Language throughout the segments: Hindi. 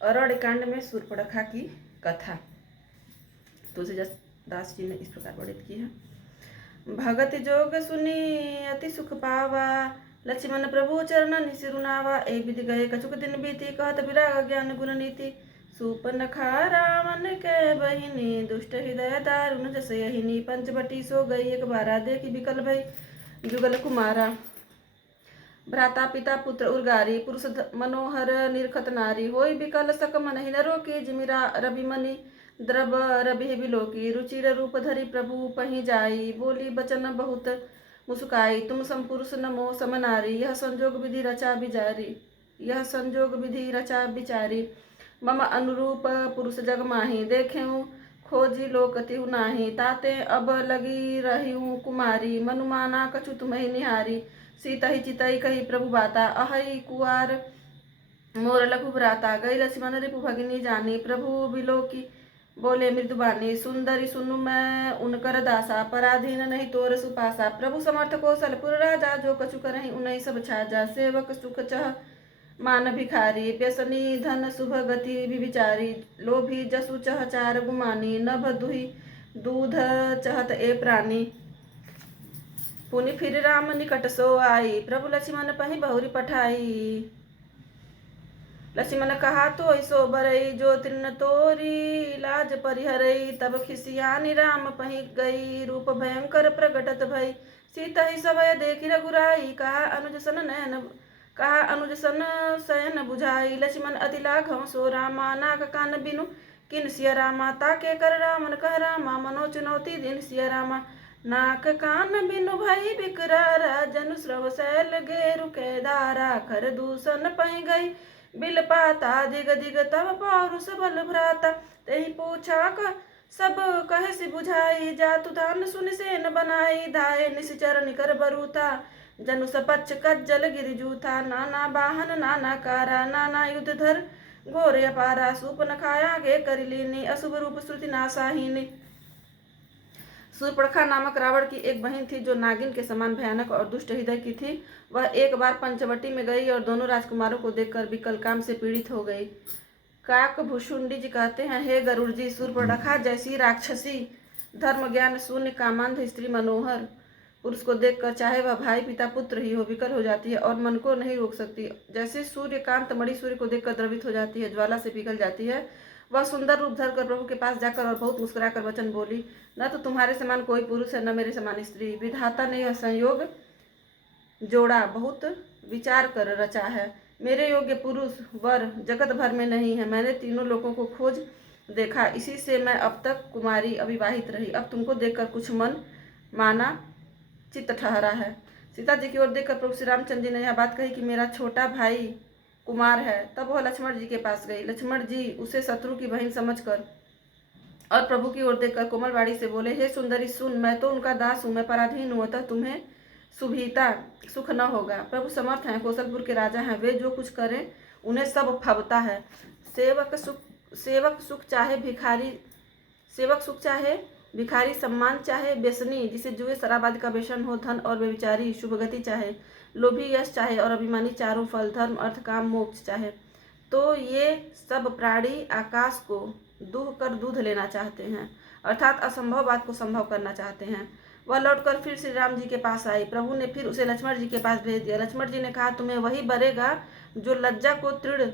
अरण्यकांड में शूर्पणखा की कथा तुलसीदास दास जी ने इस प्रकार वर्णित की है। भगत जोग सुनी अति सुख पावा, लक्ष्मण प्रभु चरणन सिरुनावा। एक विधि गए कछुक दिन बीती, कहत विराग ज्ञान गुण नीति। शूर्पणखा रावण के बहिनी, दुष्ट हृदय दारुण जस यहिनी। पंचवटी सो गई एक बारा, देखी विकल भई जुगल कुमारा। भ्राता पिता पुत्र उर्गारी, पुरुष मनोहर निरखत नारी। होई विकल सक मन ही न रोकी, जिमिरा रविमणि द्रव रवि बिलोकी। रुचिर रूप धरि प्रभु पहि जाई, बोली बचन बहुत मुस्काई। तुम समपुरुष नमो समनारी, यह संजोग विधि रचा बिचारी। यह संजोग विधि रचा बिचारी। मम अनुरूप पुरुष जग माही, देखेऊ खोजी लोक तिहु नाही। ताते अब लगी रही कुमारी, मनुमाना कछु तुम्हें निहारी। सीतहि चितहि कही प्रभु बाता, अहै कुआर मोर लघु भ्राता। गई लक्ष्मण रिपु भगिनी जानी, प्रभु बिलोकी बोले मृदुबानी। सुंदरी सुनु मैं उनकर दासा, पराधीन नहीं तोर सुपासा। प्रभु समर्थ कौशलपुर राजा, जो कछु करहि उन्हीं सब छाजा। सेवक सुख चह मान भिखारी, व्यसनी धन शुभ गति विचारी। लोभी जसु चह चार गुमानी, नभ दुहि दूध चहत ए प्राणी। पुनि फिर राम निकट सो आई, प्रभु लक्ष्मण पहि बहुरी पठाई। लक्ष्मण कहा तो सो बरई, जो तृण तोरी लाज परिहरई। तब खिसियानी राम पहि गई, रूप भयंकर प्रगटत भई। सीता ही सभय देखी रघुराई, कहा अनुज सन शयन बुझाई। लक्ष्मण अति लाघव सो रामा, नाक कान बिनु किन सिया रामा। ताके कर रामन कह रामा, मनो चुनौती दिन सिया रामा। नाक कान बिनु भई बिकरारा, जनु श्रव शैल गेरु केदारा। खर दूषण पहि गई बिल पाता, दिग दिग तब पौरुष बल भ्राता। तेहि पूछा सब कहे सि बुझाई, जातु धान सुनि सेन बनाई। धाये निश्चर निकर बरूथा, जनु सपच्छ कज्जल गिरिजूथा। नाना वाहन नाना कारा, नाना युद्ध धर घोर अपारा। शूर्पणखा गे करि लीनी, अशुभ रूप श्रुति नाशाहीनी। शूर्पणखा नामक रावण की एक बहन थी, जो नागिन के समान भयानक और दुष्ट हृदय की थी। वह एक बार पंचवटी में गई और दोनों राजकुमारों को देखकर विकल काम से पीड़ित हो गई। काकभूषुंडी जी कहते हैं, हे गरुड़ जी, शूर्पणखा जैसी राक्षसी, धर्म ज्ञान शून्य कामांध स्त्री मनोहर पुरुष को देखकर, चाहे वह भाई पिता पुत्र ही हो, विकल हो जाती है और मन को नहीं रोक सकती। जैसे सूर्यकांत मणि सूर्य को देखकर द्रवित हो जाती है, ज्वाला से पिघल जाती है, वह सुंदर रूप धरकर प्रभु के पास जाकर और बहुत मुस्कुराकर वचन बोली, न तो तुम्हारे समान कोई पुरुष है, न मेरे समान स्त्री। विधाता ने यह संयोग जोड़ा, बहुत विचार कर रचा है। मेरे योग्य पुरुष वर जगत भर में नहीं है। मैंने तीनों लोगों को खोज देखा, इसी से मैं अब तक कुमारी अविवाहित रही। अब तुमको देखकर कुछ मन माना चित्त ठहरा है। सीता जी की ओर देखकर प्रभु श्री रामचंद्र जी ने यह बात कही कि मेरा छोटा भाई कुमार है। तब वह लक्ष्मण जी के पास गई। लक्ष्मण जी उसे शत्रु की बहन समझकर और प्रभु की ओर देखकर कोमल वाणी से बोले, हे सुंदरी सुन, मैं तो उनका दास हूँ, मैं पराधीन हूँ, अतः तुम्हें सुभीता सुख न होगा। प्रभु समर्थ हैं, कौशलपुर के राजा हैं, वे जो कुछ करें उन्हें सब फबता है। सेवक सुख चाहे भिखारी सम्मान चाहे, व्यसनी जिसे जुए शराब आदि का व्यसन हो, धन और व्यभिचारी शुभ गति चाहे, लोभी यश चाहे और अभिमानी चारों फल धर्म अर्थ काम मोक्ष चाहे, तो ये सब प्राणी आकाश को दूह कर दूध लेना चाहते हैं, अर्थात असंभव बात को संभव करना चाहते हैं। वह लौटकर फिर श्री राम जी के पास आई। प्रभु ने फिर उसे लक्ष्मण जी के पास भेज दिया। लक्ष्मण जी ने कहा, तुम्हें वही बरेगा जो लज्जा को तृण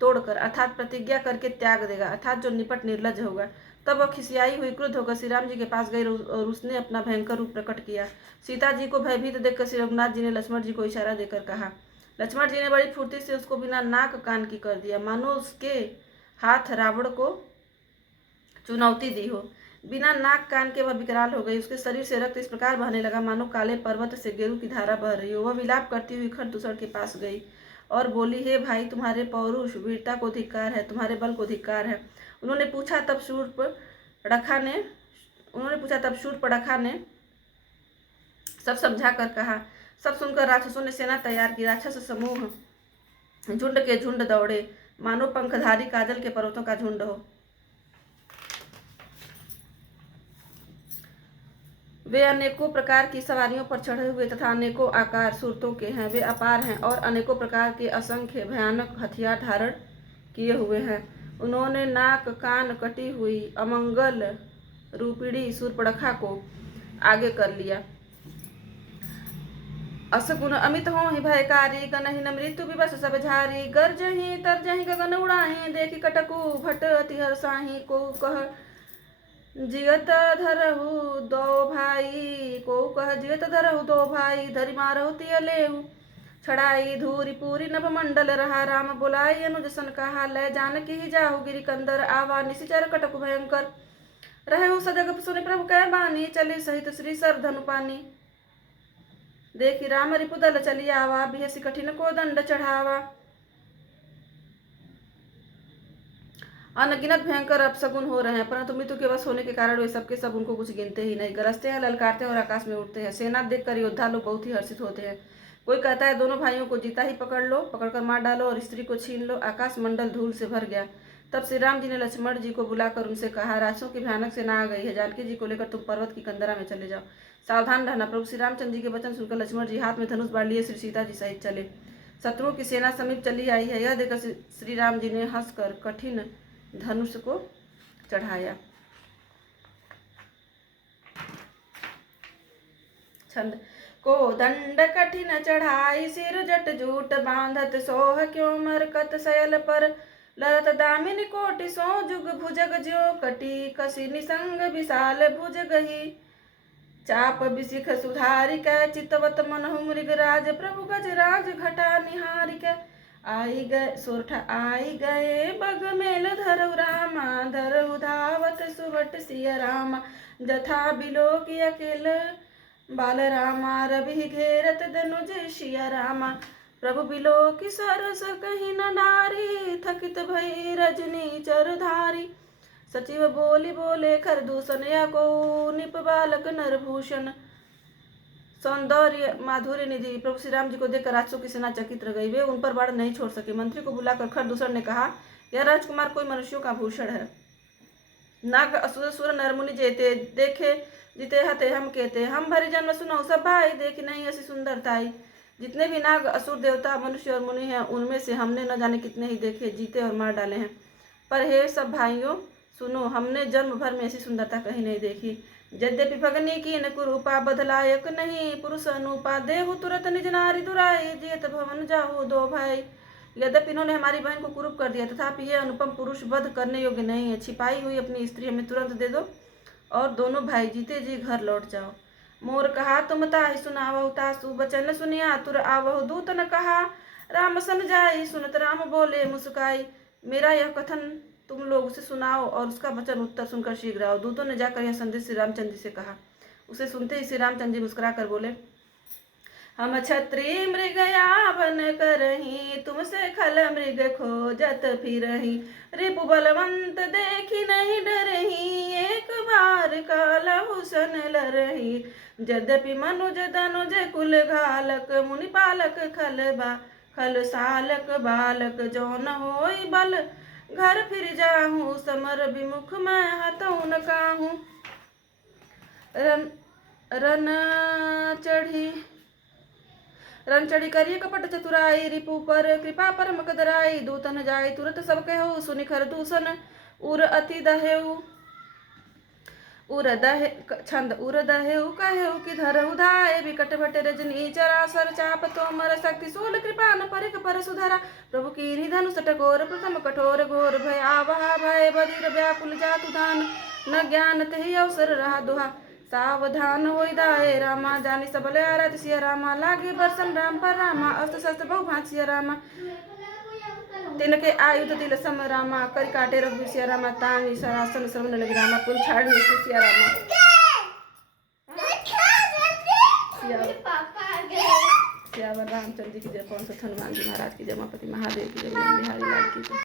तोड़कर अर्थात प्रतिज्ञा करके त्याग देगा, अर्थात जो निपट निर्लज होगा। तब वह खिसियाई हुई क्रुद्ध होकर श्री राम जी के पास गई और उसने अपना भयंकर रूप प्रकट किया। सीता जी को भयभीत देखकर श्री रघुनाथ जी ने लक्ष्मण जी को इशारा देकर कहा। लक्ष्मण जी ने बड़ी फुर्ती से उसको बिना नाक कान की कर दिया, मानो उसके हाथ रावण को चुनौती दी हो। बिना नाक कान के वह विकराल हो गई। उसके शरीर से रक्त इस प्रकार बहने लगा मानो काले पर्वत से गेरू की धारा बह रही हो। वह विलाप करती हुई खरदूषण के पास गई और बोली, हे भाई, तुम्हारे पौरुष वीरता को धिक्कार है, तुम्हारे बल को धिक्कार है। उन्होंने पूछा तब शूर्पणखा ने सब समझा कर कहा। सब सुनकर राक्षसों ने सेना तैयार की। राक्षस समूह झुंड के झुंड दौड़े, मानो पंखधारी काजल के पर्वतों का झुंड हो। वे अनेकों प्रकार की सवारियों पर चढ़े हुए तथा अनेकों आकार सूरतों के हैं। वे अपार हैं और अनेकों प्रकार के असंख्य भयानक हथियार धारण किए हुए हैं। उन्होंने नाक कान कटी हुई अमंगल रूपिणी सूर्पणखा को आगे कर लिया। असगुन अमित हो ही भयकारी, गनहि न मृत्यु विवश सब झारी। गर्जहि तरजहि गगन उड़ाहि, देखि कटकु भट अति हर्षाहि। को कह जियत धरहु दो भाई, को कह जियत धरहु दो भाई। धरि मारहु तिय लेहु छड़ाई, धूरि पूरी नभ मंडल रहा। राम बोलाई अनुज सन कहा, लय जानकी ही जाहु गिरि कंदर। आवा निशिचर कटकु भयंकर, रहु सजग सुनि प्रभु कै बानी। चली सहित श्री सर धनु पानी, देखी राम रिपुदल चली आवा। बिहसी कठिन को दंड चढ़ावा, अनगिनत भयंकर अपशगुन हो रहे हैं, परंतु मृत्यु के वश होने के कारण वे सबके सब उनको कुछ गिनते ही नहीं। गरजते हैं, ललकारते हैं और आकाश में उड़ते हैं। सेना देखकर योद्धा लोग बहुत ही हर्षित होते हैं। कोई कहता है दोनों भाइयों को जीता ही पकड़ लो, पकड़कर मार डालो और स्त्री को छीन लो। आकाश मंडल धूल से भर गया। तब श्री राम जी ने लक्ष्मण जी को बुलाकर उनसे कहा, राक्षसों की भयानक सेना आ गई है। जानकी जी को लेकर तुम पर्वत की कंदरा में चले जाओ, सावधान रहना। प्रभु श्री रामचंद्र जी के वचन सुनकर लक्ष्मण जी हाथ में धनुष बाढ़ लिए श्री सीता जी सहित चले। शत्रुओं की सेना समीप चली आई है, यह देखकर श्री राम जी ने हंसकर कठिन धनुष को चढ़ाया। छंद को दंड कठिन चढ़ाई, सिर जट जूट बांधत सोह क्यों मरकत सयल पर। लरत दामिनी कोटि सो जुग भुजग ज्यो कटी, कसी निसंग विशाल भुज गही। चाप बिसिख सुधारि कै, चितवत मनहु मृगराज। प्रभु गजराज घटा निहारि कै, आई गए सोरठा आई गए बग मेल धरु रामा। धरु धावत सुवट सिय रामा, जथा बिलो की अकेल बाल रामा। रवि घेरत धनुज सिय रामा, प्रभु बिलो की सरस कहीं न नारी। थकित भई रजनी चरधारी, सचिव बोली बोले खरदूषण। या को निप बालक नरभूषण, सौंदर्य माधुर्य निधि। प्रभु श्री राम जी को देखकर राक्षसों की सेना चकित रह गई, वे उन पर बाण नहीं छोड़ सके। मंत्री को बुलाकर खरदूषण ने कहा, यह राजकुमार कोई मनुष्यों का भूषण है। नाग असुर सुर नरमुनि जेते, देखे जिते हते हम कहते। हम भरी जन्म सुनो सब भाई, देखी नहीं ऐसी सुंदरताई। जितने भी नाग असुर देवता मनुष्य और मुनि हैं, उनमें से हमने न जाने कितने ही देखे, जीते और मार डाले हैं। पर हे सब भाइयों सुनो, हमने जन्म भर में ऐसी सुंदरता कहीं नहीं देखी। यद्यपि भगनी की न कुरूपा, बदलायक नहीं पुरुष अनुपा। देहु तुरत निज नारी दुराई, जियत भवन जाहु दो भाई। यद्यपि इन्होंने हमारी बहन को कुरूप कर दिया, तथापि यह अनुपम पुरुष वध करने योग्य नहीं है। छिपाई हुई अपनी स्त्री हमें तुरंत दे दो और दोनों भाई जीते जी घर लौट जाओ। मोर कहा तुम ताहि सुनावहु, तासु बचन सुनिया तुर आवहु। दूत न कहा राम सन जाई, सुनत राम बोले मुस्काई। मेरा यह कथन तुम लोग उसे सुनाओ और उसका वचन उत्तर सुनकर शीघ्र आओ। दूतों ने जाकर यह संदेश श्री रामचंद्र जी से कहा। उसे सुनते ही श्री रामचंद्र जी मुस्कुरा कर बोले, हम क्षत्रिय मृग यावन करही, तुमसे खल मृग खोजत फिरही। रिपु बलवंत देखी नहीं डरही, एक बार कालहु सन लरही। यद्यपि मनुज दनुज कुल घालक, मुनि पालक खल सालक बालक। जौन होई बल घर फिर जाहूँ, समर विमुख मैं हतऊ न काहूँ। रन चढ़ी करिय कपट चतुराई, रिपु पर कृपा परम कदराई। दूतन जाय तुरत सब कहु, सुनि खरदूषण उर अति दहेउ। छंद उर दहेउ कहेउ कि धरहु धाय, विकट भट रजनी चरासर। चाप तोमर शक्ति शूल कृपान परिक पर सुधरा। प्रभु कीन्ही धनुष टकोर, प्रथम कठोर घोर भय। आवहा भय बधिर व्याकुल जातु धान, न ज्ञान तेहि अवसर रहा दुहा। सावधान होई दाए रामा, जानि सबल आरत सिय रामा। लागे बरसन राम पर रामा, अस्त्र शस्त्र बहु भांति सिय रामा। तिनके आयुध दिल सम रामा, करि काटे रघुवीर सिय रामा। तांगी सरासन श्रवण लगी रामा, पुल छाड़नी सिय रामा। सियावर रामचंद्र जी की जय, पवन सुत हनुमान जी महाराज की जय, उमापति महादेव की जय, बिहारी लाल की जय।